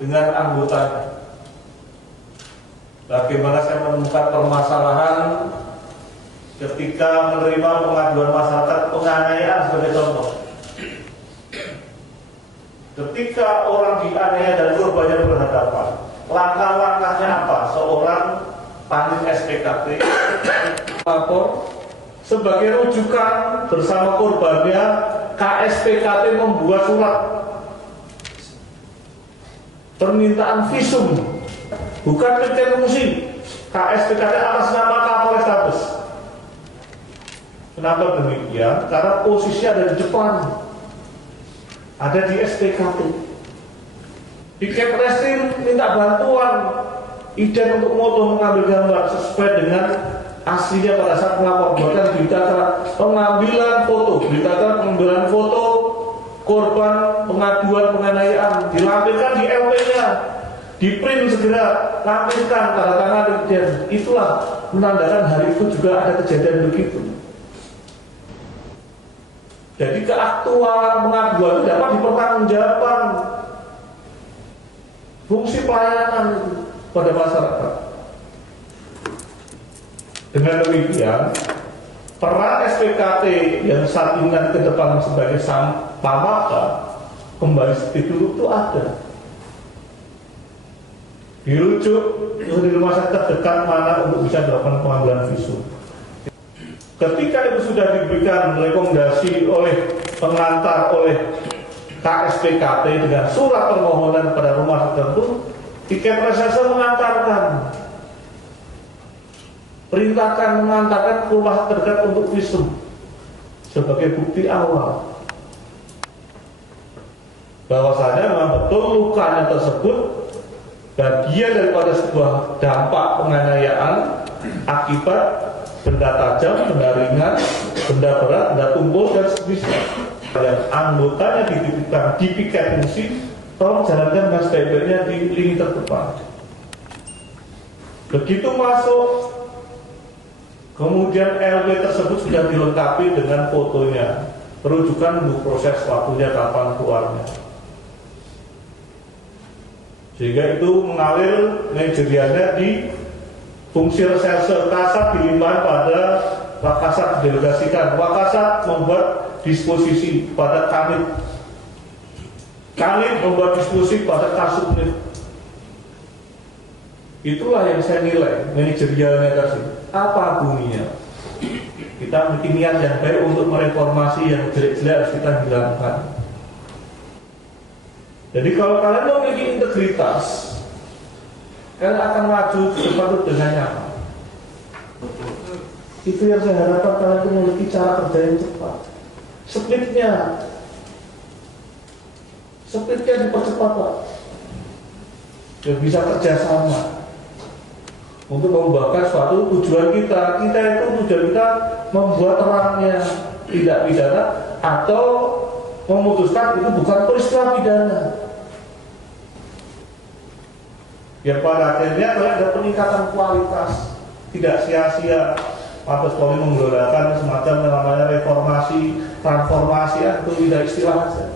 dengan anggotanya. Bagaimana saya menemukan permasalahan ketika menerima pengaduan masyarakat penganiayaan sebagai contoh. Ketika orang dianiaya dan korbannya berhadapan, langkah-langkahnya apa? Seorang panit SPKT lapor sebagai rujukan bersama korbannya, KSPKT membuat surat permintaan visum, bukan pencemusi, KSPKT atas nama Kapolrestabes. Kenapa demikian? Karena posisi ada di depan, ada di SPKT. Di Kepresrim minta bantuan Iden untuk moto mengambil gambar sesuai dengan aslinya pada saat melapor. Bahkan berita pengambilan foto, berita pengambilan foto korban pengaduan penganiayaan dilampirkan di LP-nya, di print segera, lampirkan tanda tangan Irjen. Itulah menandakan hari itu juga ada kejadian begitu. Jadi keaktualan pengaduan itu dapat dipertanggungjawabkan, fungsi pelayanan itu pada masyarakat. Dengan demikian, peran SPKT yang saat ini ke depan sebagai sang pamaka kembali seperti dulu itu ada. Dirujuk di rumah sakit terdekat mana untuk bisa dilakukan pengambilan visum. Ketika itu sudah diberikan rekomendasi oleh pengantar oleh KSPKT dengan surat permohonan pada rumah tertentu, tiket reserse mengantarkan, perintahkan mengantarkan ke rumah terdekat untuk visum sebagai bukti awal bahwasanya memang betul lukanya tersebut bagian daripada sebuah dampak penganiayaan akibat benda tajam, benda ringan, benda berat, benda tumpul dan seterusnya. Yang anggotanya dititipkan di piket fungsi, tolong jalankan dengan sebaik-baiknya di lini terdepan. Begitu masuk, kemudian LP tersebut sudah dilengkapi dengan fotonya, rujukan untuk proses waktunya kapan keluarnya. Sehingga itu mengalir manajerialnya di fungsi reserse. Kasat dilimpahkan pada Wakasat didelegasikan. Wakasat membuat disposisi pada Kanit. Kanit membuat disposisi pada Kasubnit. Itulah yang saya nilai manajerialnya tadi. Apa bunyinya? Kita bikin niat yang baik untuk mereformasi yang jelek-jelek harus kita hilangkan. Jadi kalau kalian memiliki integritas, kalian akan maju sepatu dengan nyaman. Itu yang saya harapkan, kalian memiliki cara kerja yang cepat. Splitnya dipercepat, Pak. Dan bisa kerjasama untuk membuatkan suatu tujuan kita. Kita itu tujuan kita membuat terangnya tidak pidana atau memutuskan itu bukan peristiwa pidana. Ya pada akhirnya kalau ada peningkatan kualitas, tidak sia-sia Mabes Polri menggelorakan semacam namanya reformasi, transformasi, itu tidak istilah saja.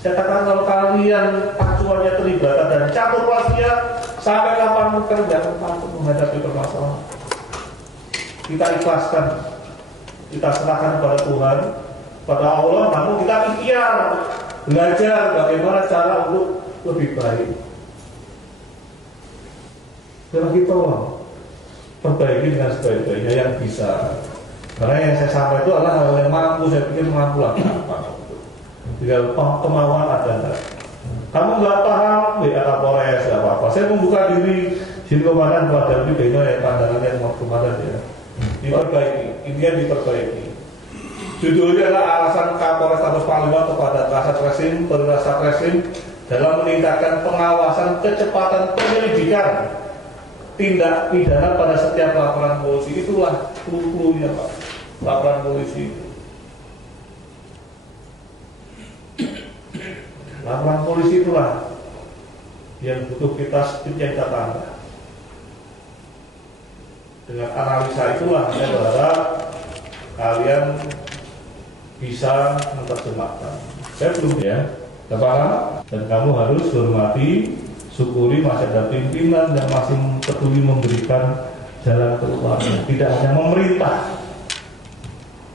Saya katakan kalau kalian acuannya terlibat dan catur wasiat sampai kapan kalian jangan takut menghadapi permasalahan. Kita ikhlaskan, kita serahkan kepada Tuhan, pada Allah, namun kita ikhtiar belajar bagaimana cara untuk lebih baik. Dan kita perbaiki dengan sebaik-baiknya yang bisa. Karena yang saya sampaikan itu adalah hal yang mampu, saya pikir mampu lah. Tinggal kemauan ada. Kamu nggak paham, ya Kapolres, nggak apa-apa. Saya membuka diri, jadi komandan pada diri ya pandangannya mau komandan ya. Diperbaiki, intinya diperbaiki. Judulnya adalah alasan Kapolrestabes Palembang kepada Kasat Reskrim, Perwira Satreskrim dalam meningkatkan pengawasan kecepatan penyelidikan tindak pidana pada setiap laporan polisi. Itulah clue-nya Pak, laporan polisi itu. Laporan polisi itulah yang butuh kita sedikit yang tambah. Dengan analisa itulah saya berharap kalian bisa menerjemahkan. Saya belum ya, paham, dan kamu harus hormati syukuri masih ada pimpinan yang masih peduli memberikan jalan keluar. Tidak hanya memerintah,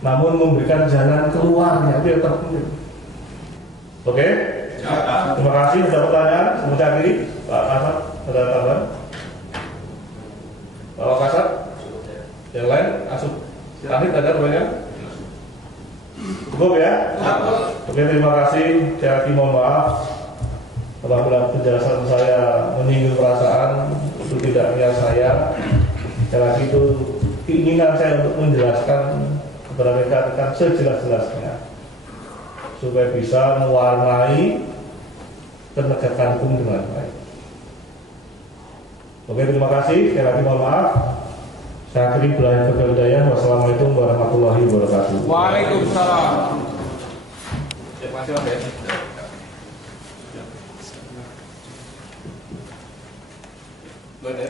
namun memberikan jalan keluarnya, itu yang terpenting. Oke? Terima kasih. Ada pertanyaan? Sebentar lagi, Pak Kasat, ada tambahan? Pak Kasat? Yang lain? Asup? Tadi ada pertanyaan? Cukup ya? Oke, terima kasih. Saya lagi mohon maaf apabila penjelasan saya menyinggung perasaan, itu tidak niat saya. Sekali lagi itu keinginan saya untuk menjelaskan kepada rekan-rekan sejelas-jelasnya supaya bisa mewarnai penegakan hukum dengan baik. Oke, terima kasih. Sekali lagi mohon maaf. Saya akhiri belajar kebudayaan. Wassalamualaikum warahmatullahi wabarakatuh. Waalaikumsalam. Terima kasih. Boleh.